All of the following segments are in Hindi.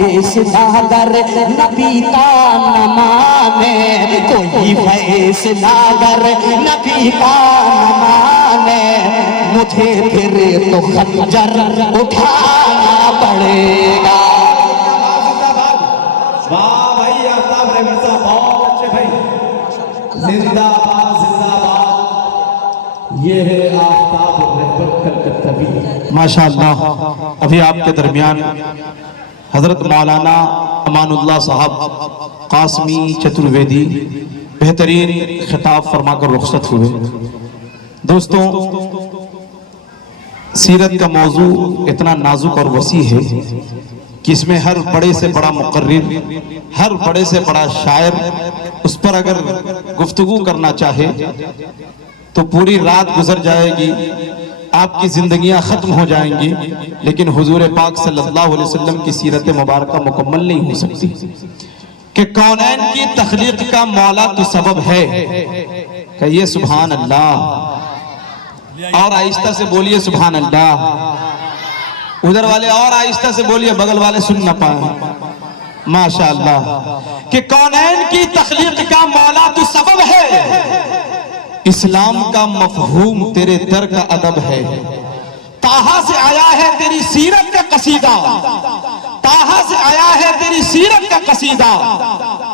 फैसला अगर नबी का न माने, कोई फैसला अगर नबी का न माने, मुझे फिर तो खंजर उठाना पड़ेगा। वाह भाई, आफ्ताब रहबर साहब बहुत अच्छे भाई, जिंदाबाद जिंदाबाद। ये है आफ्ताब रहबर कलकत्ता। माशाअल्लाह। अभी आपके दरमियान हजरत मौलाना अमानुल्लाह साहब कासमी चतुर्वेदी बेहतरीन खिताब फरमाकर रुखसत हुए। दोस्तों, सीरत का मौजू इतना नाजुक और वसी है कि इसमें हर बड़े से बड़ा मुकर्रिर, हर बड़े से बड़ा शायर उस पर अगर गुफ्तगू करना चाहे तो पूरी रात गुजर जाएगी, आपकी जिंदगियां खत्म हो जाएंगी, लेकिन हुजूर पाक सल्लल्लाहु अलैहि वसल्लम की सीरत मुबारक मुकम्मल नहीं हो सकती। कि कौनैन की तखलीक का मौला तो सबब है। कहिए सुभान अल्लाह, और आहिस्ता से बोलिए सुभान अल्लाह। उधर वाले और आहिस्ता से बोलिए, बगल वाले सुन ना पाए। माशाअल्लाह। कि कौनैन की तखलीक का मौला तो सबब है, इस्लाम का मफहूम तेरे दर का अदब है। ताहा से आया है तेरी सीरत का कसीदा, ताहा से आया है तेरी सीरत का कसीदा।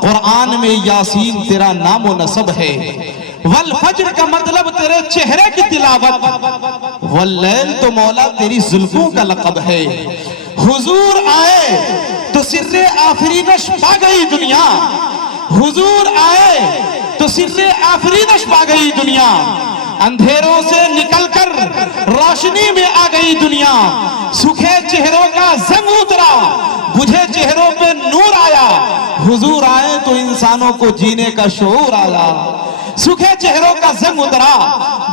कुरान में यासीन तेरा नामो नसब है। वल फज्र का मतलब तेरे चेहरे की तिलावत। वल्लैल तो मौला तेरी जुल्फों का लक़ब है। हुजूर आए तो सिर्रे आफरीनश पा गई दुनिया, हुजूर आए तो सिर्रे आफरीनश पा गई दुनिया। अंधेरों से निकलकर रोशनी में आ गई दुनिया। सूखे चेहरों का जंग उतरा, बुझे चेहरों पे नूर आया। हुजूर आए तो इंसानों को जीने का शऊर आया। सूखे चेहरों का जंग उतरा,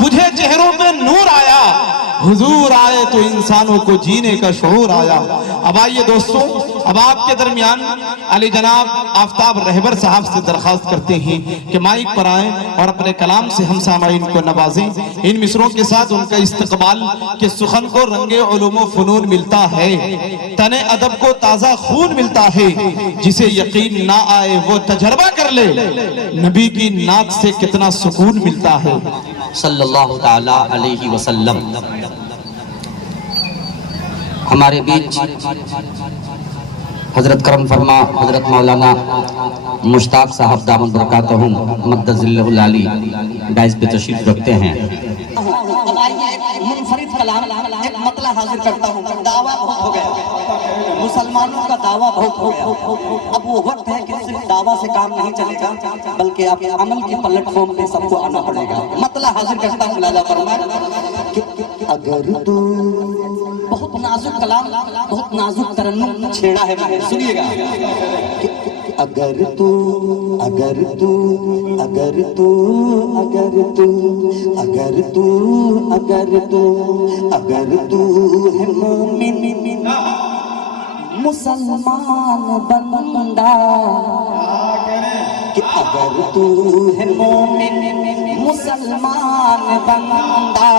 बुझे चेहरों पे नूर आया। हुजूर आए तो इंसानों को जीने का शऊर आया। अब आइए दोस्तों, अब आपके दरमियान अली जनाब आफ्ताब रहबर साहब से दरखास्त करते हैं कि माइक पर आए और अपने कलाम से हम सामाईन को नवाजें। इन मिसरों के साथ उनका इस्तकबाल के सुखन को रंगे उलूम फनून मिलता है, तने अदब को ताज़ा खून मिलता है। जिसे यकीन ना आए वो तजर्बा कर ले, नबी की नात से कितना सुकून मिलता है। सल्लल्लाहु ताला अलैहि वसल्लम। हमारे बीच हजरत करम फरमा हजरत मौलाना मुश्ताक साहब दामन बरकातहू मद्दजिल्लहुल आली डाइस पे तशरीफ रखते हैं। अब आइए मुनफरिद कलाम एक मतला हाजिर करता हूँ। दावा बहुत हो गया, मुसलमानों का दावा बहुत हो गया। अब वो वक्त है कि सिर्फ दावा से काम नहीं चलेगा, बल्कि आप अमल के प्लेटफॉर्म पे सबको आना पड़ेगा। मतला हाजिर करता हूँ लाला फरमा कि अगर तू, बहुत नाजुक कलाम, बहुत नाजुक तरन्नुम छेड़ा है मैंने, सुनिएगा। अगर तू अगर तू अगर तू अगर तू अगर तू अगर तू अगर तू है मोमिन मुसलमान बंदा, कि अगर तू है मोमिन मुसलमान बंदा,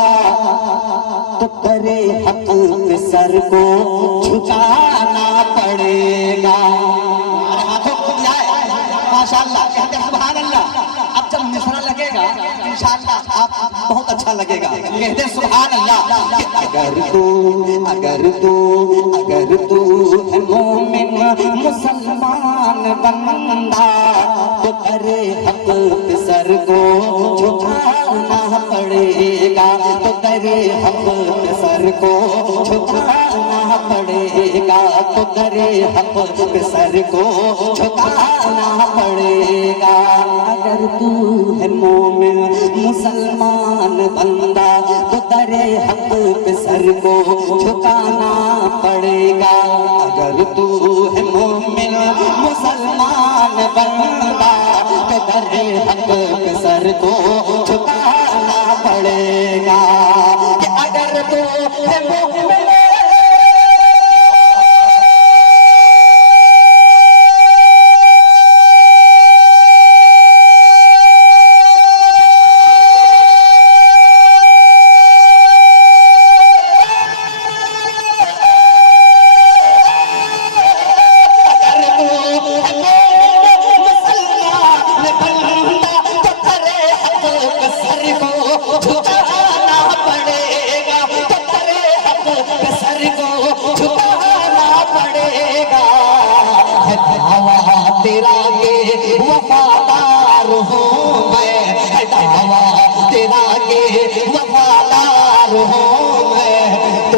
तो करे हक पे सर को झुकाना पड़ेगा। हाथों को लाए, माशाअल्लाह, कहते हैं सुभान अल्लाह। अब जब मिसरा लगेगा इंशाअल्लाह आप बहुत अच्छा लगेगा। कहते हैं सुभान अल्लाह। अगर तू अगर तू अगर तू है मोमिन मुसलमान बंदा, तो करे हक पे सर को झुकाना पड़ेगा, तो करे हक पे सर को झुकाना पड़ेगा, तो करे हक पे सर को झुकाना पड़ेगा। अगर तू है मोमिन मुसलमान बंदा, तो करे हक पे सर को झुकाना पड़ेगा। अगर तू है मोमिन मुसलमान बंदा, तो करे हक पे सर को झुकाना पड़ेगा। कि अगर तू है मोमिन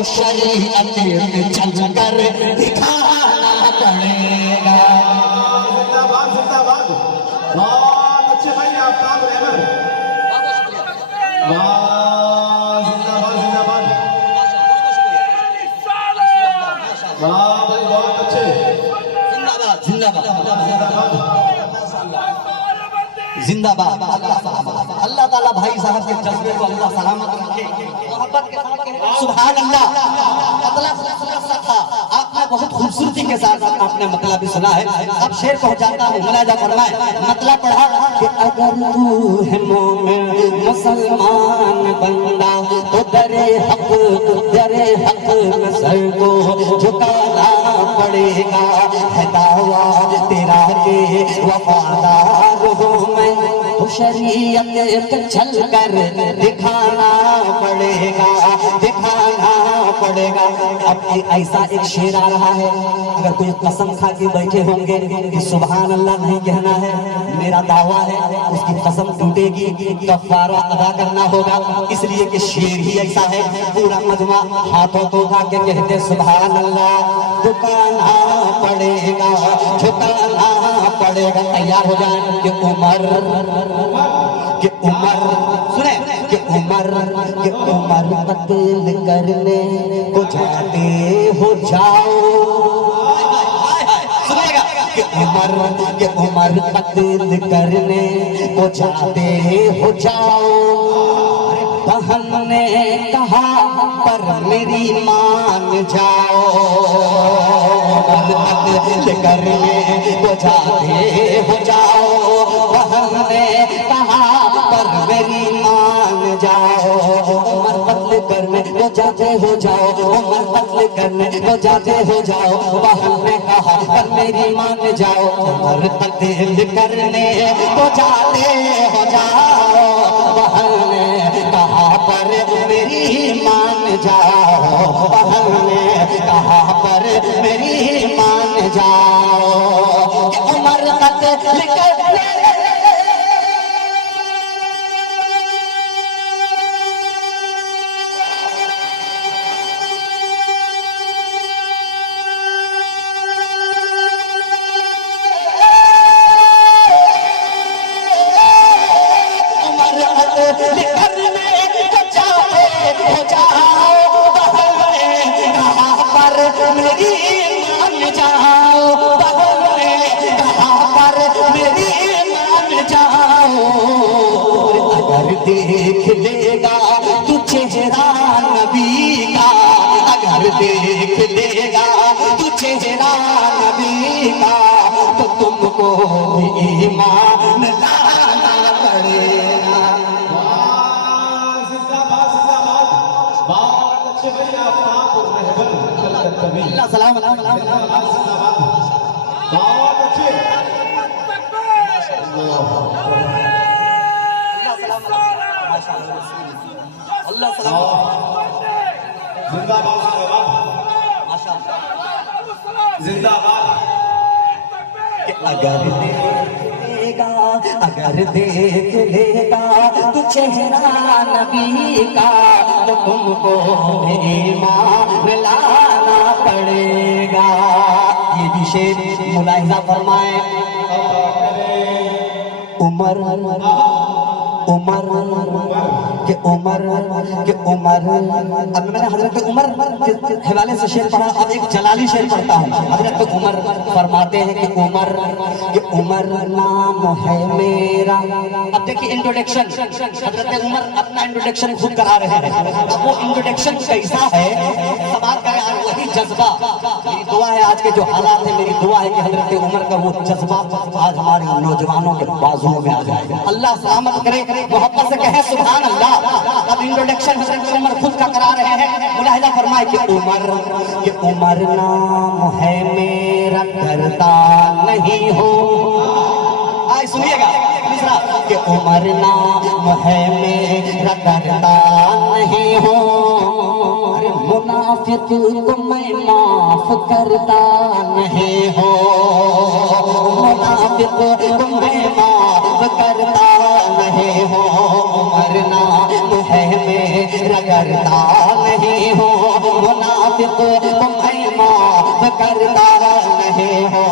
शरीयत पे चल कर दिखाना पड़ेगा। जिंदाबाद जिंदाबाद, बहुत अच्छे भाई आफ्ताब रहबर, वाह जिंदाबाद जिंदाबाद, वाह भाई बहुत अच्छे, जिंदाबाद जिंदाबाद जिंदाबाद जिंदाबाद। अल्लाह ताला भाई साहब के जज्बे को अल्लाह सलामत रखे, मोहब्बत के साथ सुभान अल्लाह। आपने बहुत खूबसूरती के साथ आपने मतलब भी सुना है। अब शेर पहुंचाता हूँ, मुलाजा फरमाए। मतलब पढ़ा कि अगर तू है मोमिन मुसलमान बंदा तो दरे हक में सर को झुकाना पड़ेगा। है दावा तेरा के वफादार हूँ मैं, तो शरीयत पे चल कर दिखाना पड़ेगा, दिखाना पड़ेगा। अब ऐसा एक शेर आ रहा है, अगर कोई कसम खा के बैठे होंगे कि सुभान अल्लाह नहीं कहना है, मेरा दावा है उसकी कसम टूटेगी, कफारा अदा करना होगा। इसलिए कि शेर ही ऐसा है, पूरा मजमा हाथों को उठा के कहते सुभान अल्लाह, झुकाना पड़ेगा, झुकाना पड़ेगा। तैयार हो जाए कि उमर सुने कि उमर कत्ल करने को जाते हो जाओ। सुनिएगा कि उमर कत्ल करने को जाते हो जाओ। बहन ने कहा पर मेरी मान जाओ, कत्ल करने को जाते हो जाओ। बहन ने कहा पर मेरी मान जाओ। उमर कत्ल करने को जाते हो जाओ, उमर कत्ल करने को जाते हो जाओ। बहन ने कहा पर मेरी मान जाओ। उमर कत्ल करने को जाते हो जाओ। बहन ने कहा पर मेरी मान जाओ। बहन ने कहा पर मेरी मान जाओ। उमर कत्ल करने देख लेगा तू चेहरा नबी का, अगर देख लेगा तू चेहरा नबी का, तो तुमको भी ईमान लाना पड़ेगा। जिंदाबाद जिंदाबाद, बहुत अच्छे भाई आफ्ताब रहबर कलकत्ता, अल्लाह सलाम जिंदाबाद बहुत अच्छे। अल्लाह सलाम जिंदाबाद जिंदाबाद। अगर देख लेगा तू चेहरा नबी का, तो तुमको ईमान लाना पड़ेगा। ये भी शेर मुलाहिजा फरमाए। उमर अब मैंने हजरत उमर के हवाले से शेर पढ़ा, अब एक जलाली शेर पढ़ता हूँ। हजरत उमर फरमाते हैं कि उमर नाम है मेरा। अब देखिए इंट्रोडक्शन, हजरत उमर अपना इंट्रोडक्शन खुद करा रहे हैं। अब वो इंट्रोडक्शन कैसा है, सवाल करें और वही जज्बा। मेरी दुआ है आज के जो हालात है, मेरी दुआ है कि हजरत उमर का वो जज्बा आज हमारे नौजवानों के बाजुओं में आ जाए। अल्लाह सलामत करे, मोहब्बत से कहे सुभान अल्लाह। अब इंट्रोडक्शन हजरत उमर खुद का करा रहे हैं। मुलाहिजा फरमाए कि उमर नाम है मेरा, करता नहीं हो। आए सुनिएगा दूसरा कि उमर नाम है मेरा, करता नहीं हो। मुनाफिक को मैं माफ करता नहीं हो। मुनाफिक को मैं माफ करता नहीं हो। उमर नाम है मेरा, करता नहीं हो। मुनाफिक तुम्हें माफ करता नहीं हो।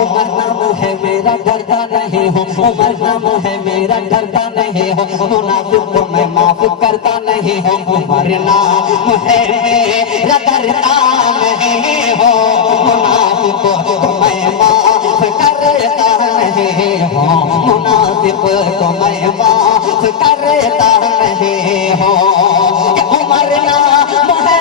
उमर नाम है मेरा डरता नहीं हो, उमर नाम है मेरा डरता नहीं हो। मुनाफिक तुम्हें माफ करता नहीं हो, उमर नाम है मेरा डरता नहीं हो। मुनाफिक तुम्हें माफ करता नहीं हो, मुनाफिक तुम्हें माफ करता नहीं हो। उमर नाम है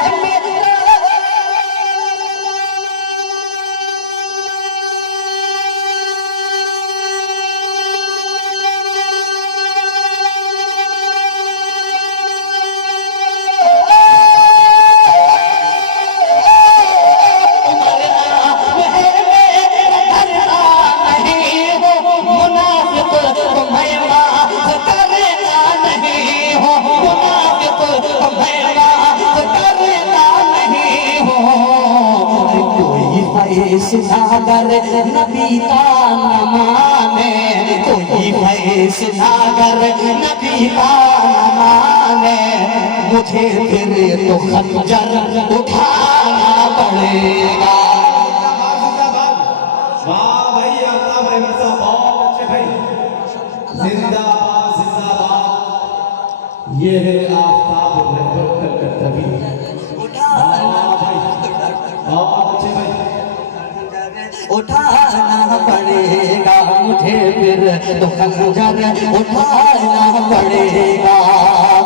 फैसलागर नबी का न माने, कोई फैसलागर नबी का न माने, मुझे फिर तो खंजर उठाना पड़ेगा। वाह भाई आफ्ताब रहमत साहब बहुत अच्छे भाई, जिंदाबाद जिंदाबाद। ये है आफ्ताब रहमत कलकत्तावी। बहुत अच्छे भाई, उठाना पड़ेगा मुझे फिर तो खंजर उठाना पड़ेगा।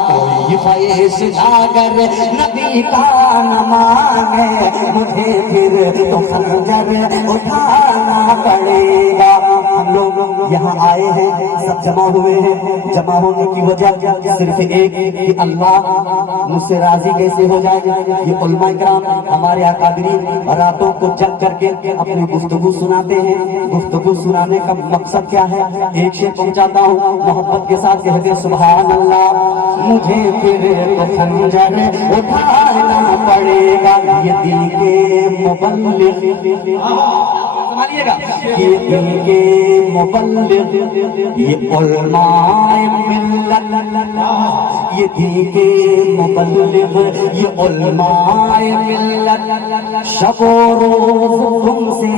कोई फैसलागर नबी का न माने, मुझे फिर तो खंजर उठाना पड़ेगा। हम लोग यहाँ आए हैं, सब जमा हुए हैं। जमा होने की वजह सिर्फ एक कि अल्लाह मुझसे राजी कैसे हो जाए। ये उलमा इकराम हमारे अकादरी रातों को जग करके अपनी गुफ्तगू सुनाते हैं। गुफ्तगू सुनाने का मकसद क्या है? एक शेर पहुंचाता हूँ, मोहब्बत के साथ कहते सुभान अल्लाह। मुझे फिर तो खंजर उठाना पड़ेगा, ये दिल के मुबल्लिग, संभालिएगा, ये दिल के मुबल्लिग, ये उलमाए मिल्लत, ये दिल के मुबल्लिग, ये उलमाए मिल्लत, शब ओ रोज तुमसे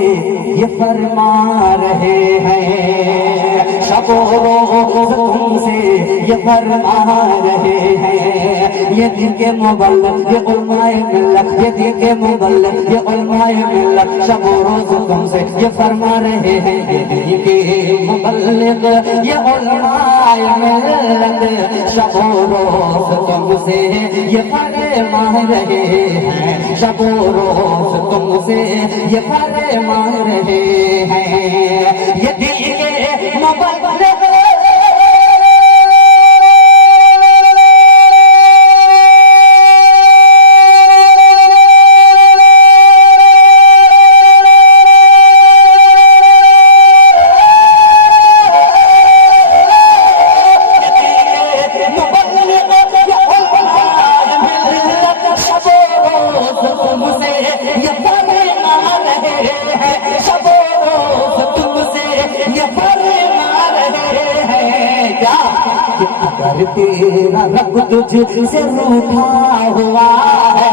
ये फरमा रहे हैं, शब ओ रोज तुमसे ये फरमा रहे हैं। ये दिल के मुबल्लिग, ये उलमाए मिल्लत, ये दिल के मुबल्लिग, ये उलमाए मिल्लत, शब ओ रोज तुमसे ये फरमा रहे हैं। ये दिल के मुबल्लिग, ये उलमाए मिल्लत, शब ओ रोज तुमसे ये फरमा रहे हैं, शब ओ रोज तुमसे ये फरमा रहे हैं। ये दिल के मुबल्लिग, अगर तेरा रब तुझसे रूठा हुआ है,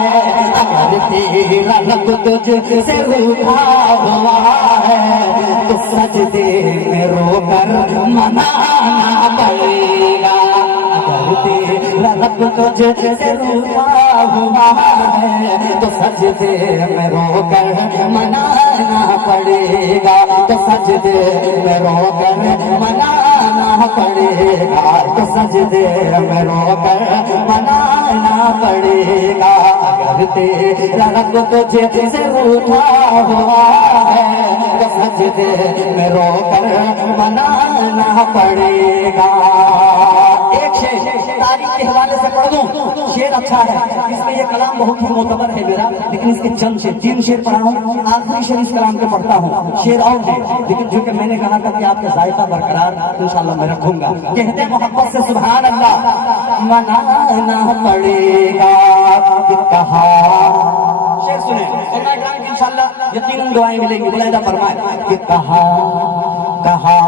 अगर तेरा रब तुझसे रूठा हुआ है, तो सजदे में रोकर मनाना पड़ेगा। अगर तेरा रब तुझसे रूठा हुआ है, तो सजदे में रोकर मनाना पड़ेगा, तो सजदे में रोकर मनाना पड़ेगा, तो सजदे में रोकर मनाना पड़ेगा। अगर तेरा रब तुझसे रूठा हुआ है, तो सजदे में रोकर मनाना पड़ेगा। एक शेर तारीख के हवाले से पढ़ दूं, शेर अच्छा है, इसमें ये कलाम बहुत ही मोतबर है मेरा, लेकिन इसके चंद शेर, 3 शेर पढ़ा हूँ, आखिरी शेर इस कलाम के पढ़ता हूँ। शेर और है, लेकिन जो कि मैंने कहा था कि आपका जायका बरकरार इंशाल्लाह मैं रखूंगा। कहते मोहब्बत से सुभान अल्लाह, मनाना पड़ेगा कहा। शेर सुने और इंशाल्लाह यकीनन दुआएं मिलेंगी। मुलाहिदा फरमाए कि कहा कहा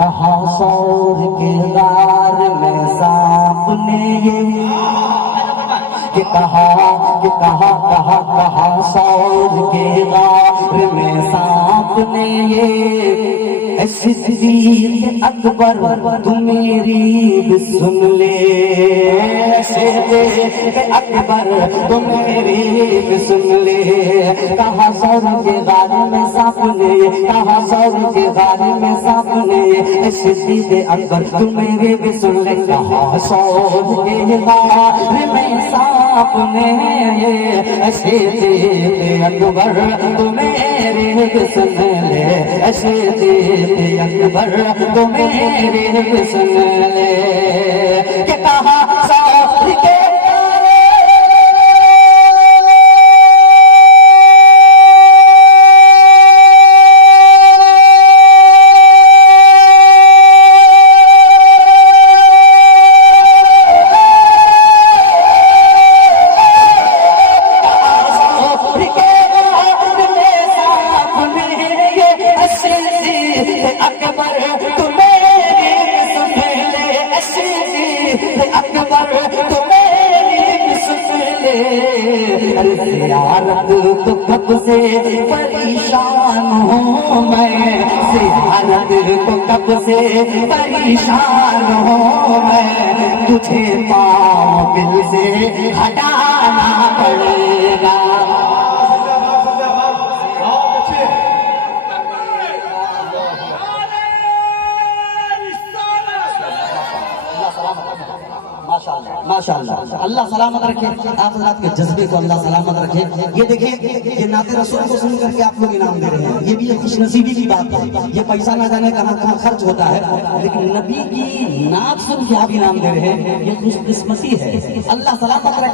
कहा सौर के गार में सांप ने ये कि कहा सौर के गार में सांप ने ये सिद्दीक़ अकबर तू मेरी भी सुन ले, सिद्दीक़ अकबर तू मेरी भी सुन ले। कहा सौर के गार में सांप ने, कहा सौर के गार में सांप ने, सिद्दीक़ अकबर तू मेरी भी सुन ले। कहा सौर के गार में सांप ने, सिद्दीक़ अकबर तू मेरी भी सुन ले, सिद्दीक़ अकबर तो मेरे भी सुन ले। कि कहा सौर के तो कब से परेशान हूँ मैं, सियारत तो कब से परेशान हूँ मैं, तुझे पाँव दिल से हटाना पड़ेगा। माशाअल्लाह, अल्लाह सलामत रखे आप हज़रात के जज्बे को, अल्लाह सलामत रखे। ये देखिए, ये नाते रसूल को सुन करके आप लोग इनाम दे रहे हैं, ये भी एक खुशनसीबी की बात है। ये पैसा ना जाने कहाँ कहाँ खर्च होता है, लेकिन नबी की नात सुन के आप इनाम दे रहे हैं, ये खुशकिस्मती है। अल्लाह सलामत रखे।